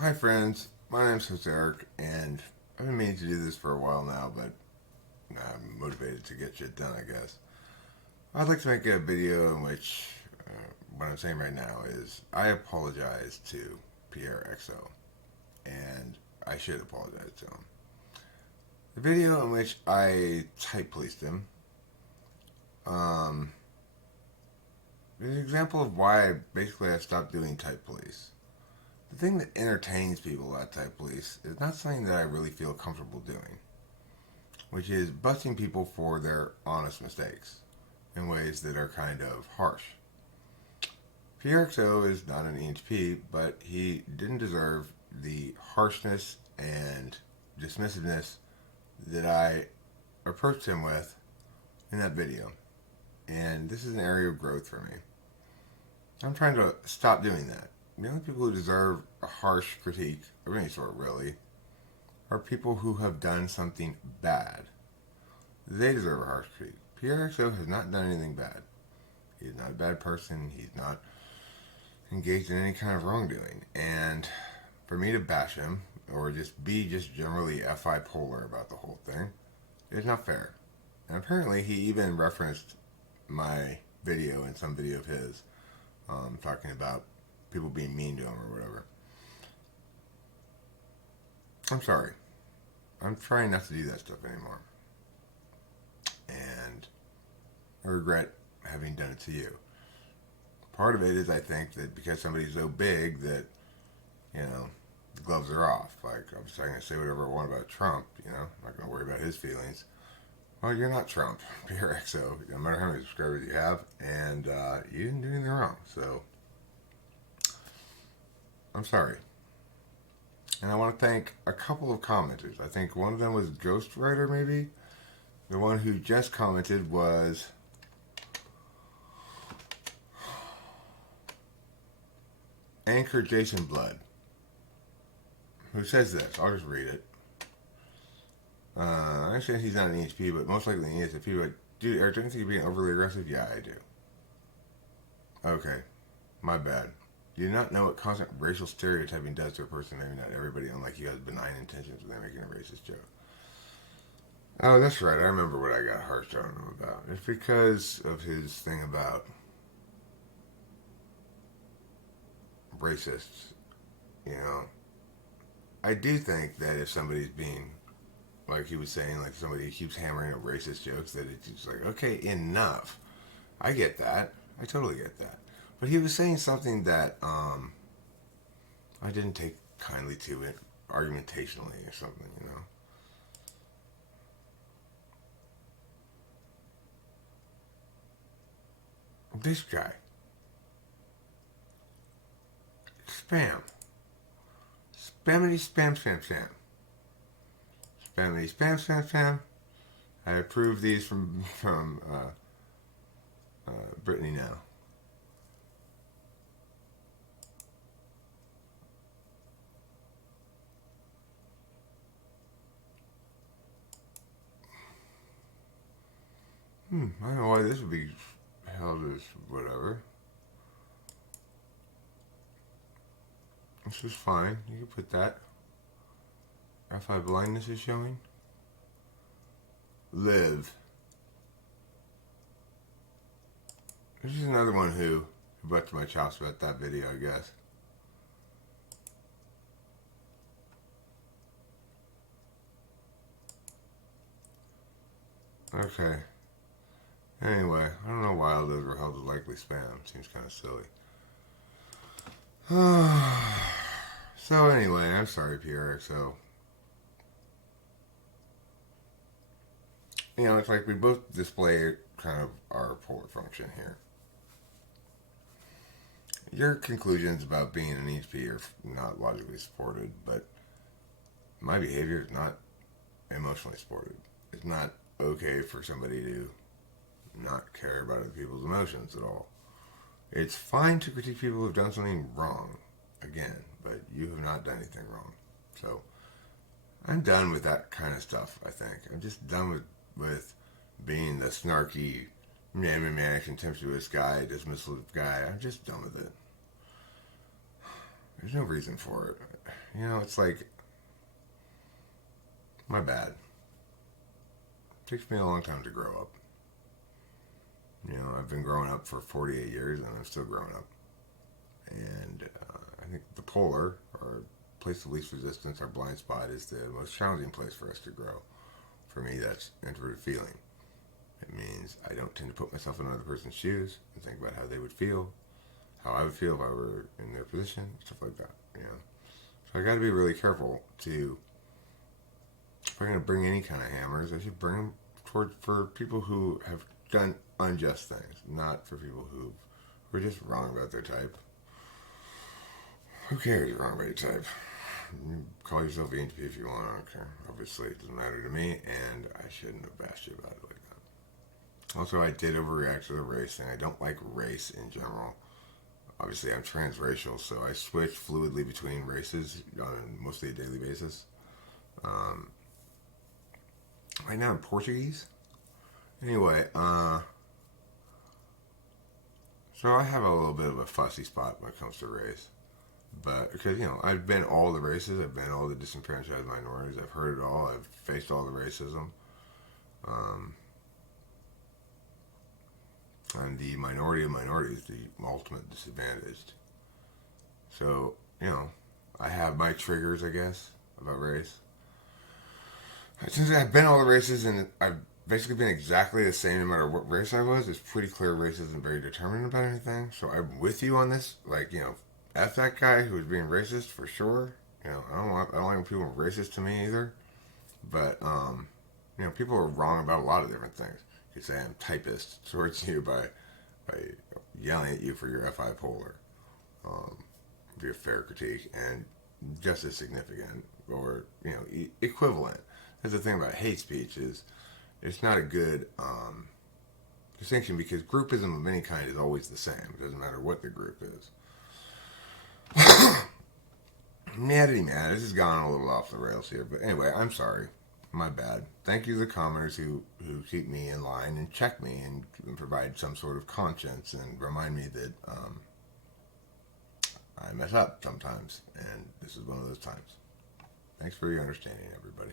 Hi friends, my name's Eric, and I've been meaning to do this for a while now, but I'm motivated to get shit done, I guess. I'd like to make a video in which what I'm saying right now is I apologize to Pierre XO, and I should apologize to him. The video in which I type policed him um, is an example of why I stopped doing type police. The thing that entertains people at type police is not something that I really feel comfortable doing, which is busting people for their honest mistakes in ways that are kind of harsh. Pierre XO is not an EHP, but he didn't deserve the harshness and dismissiveness that I approached him with in that video. And this is an area of growth for me. I'm trying to stop doing that. The only people who deserve a harsh critique of any sort, really, are people who have done something bad. They deserve a harsh critique. Pierre XO has not done anything bad. He's not a bad person. He's not engaged in any kind of wrongdoing. And for me to bash him, or just be just generally FI polar about the whole thing, is not fair. And apparently he even referenced my video in some video of his, talking about people being mean to him or whatever. I'm sorry. I'm trying not to do that stuff anymore. And I regret having done it to you. Part of it is I think that because somebody's so big that, the gloves are off. Like, I'm just going to say whatever I want about Trump, I'm not going to worry about his feelings. Well, you're not Trump, Pierre XO, no matter how many subscribers you have, and you didn't do anything wrong, so I'm sorry. And I want to thank a couple of commenters. I think one of them was Ghostwriter, maybe? The one who just commented was Anchor Jason Blood, who says this. I'll just read it. I understand he's not an EHP, but most likely an ESFP. But dude, Eric, don't you think you're being overly aggressive? Yeah, I do. Okay, my bad. You do not know what constant racial stereotyping does to a person. Maybe not everybody, unlike you, has benign intentions when they're making a racist joke. Oh, that's right. I remember what I got harsh on him about. It's because of his thing about racists. I do think that if somebody's being, like he was saying, like somebody keeps hammering up racist jokes, that it's just like, okay, enough. I get that. I totally get that. But he was saying something that I didn't take kindly to it, argumentationally or something. This guy. Spam. Spammity spam spam spam. Spammity spam spam spam. I approve these from Brittany now. I don't know why this would be held as whatever. This is fine. You can put that. FI blindness is showing. Live. This is another one who butted my chops about that video, I guess. Okay. Anyway, I don't know why all those were held as likely spam. Seems kind of silly. So anyway, I'm sorry, Pierre XO. It's like we both display kind of our polar function here. Your conclusions about being an HP are not logically supported, but my behavior is not emotionally supported. It's not okay for somebody to not care about other people's emotions at all. It's fine to critique people who've done something wrong, again, but you have not done anything wrong. So I'm done with that kind of stuff, I think. I'm just done with being the snarky, contemptuous guy, dismissive guy. I'm just done with it. There's no reason for it. It's like, my bad. It takes me a long time to grow up. I've been growing up for 48 years and I'm still growing up. And I think the polar, or place of least resistance, our blind spot, is the most challenging place for us to grow. For me, that's introverted feeling. It means I don't tend to put myself in another person's shoes and think about how they would feel, how I would feel if I were in their position, stuff like that. So I got to be really careful to, if I'm going to bring any kind of hammers, I should bring them for people who have done unjust things, not for people who are just wrong about their type. Who cares you're wrong about your type? You call yourself ENTP if you want, I don't care. Obviously, it doesn't matter to me, and I shouldn't have asked you about it like that. Also, I did overreact to the race thing. I don't like race in general. Obviously, I'm transracial, so I switch fluidly between races on mostly a daily basis. Um, right now, I'm Portuguese. Anyway, so I have a little bit of a fussy spot when it comes to race. But because I've been all the races, I've been all the disenfranchised minorities, I've heard it all, I've faced all the racism. Um, I'm the minority of minorities, the ultimate disadvantaged. So I have my triggers, I guess, about race. Since I've been all the races and I've basically been exactly the same no matter what race I was, it's pretty clear race isn't very determined about anything. So I'm with you on this. Like, F that guy who's being racist for sure. I don't like when people are racist to me either. But people are wrong about a lot of different things. You say I'm typist towards you by yelling at you for your FI polar, for your fair critique, and just as significant or equivalent. That's the thing about hate speech is it's not a good distinction because groupism of any kind is always the same. It doesn't matter what the group is. Maddity man, this has gone a little off the rails here, but anyway, I'm sorry. My bad. Thank you to the commenters who keep me in line and check me and provide some sort of conscience and remind me that I mess up sometimes, and this is one of those times. Thanks for your understanding, everybody.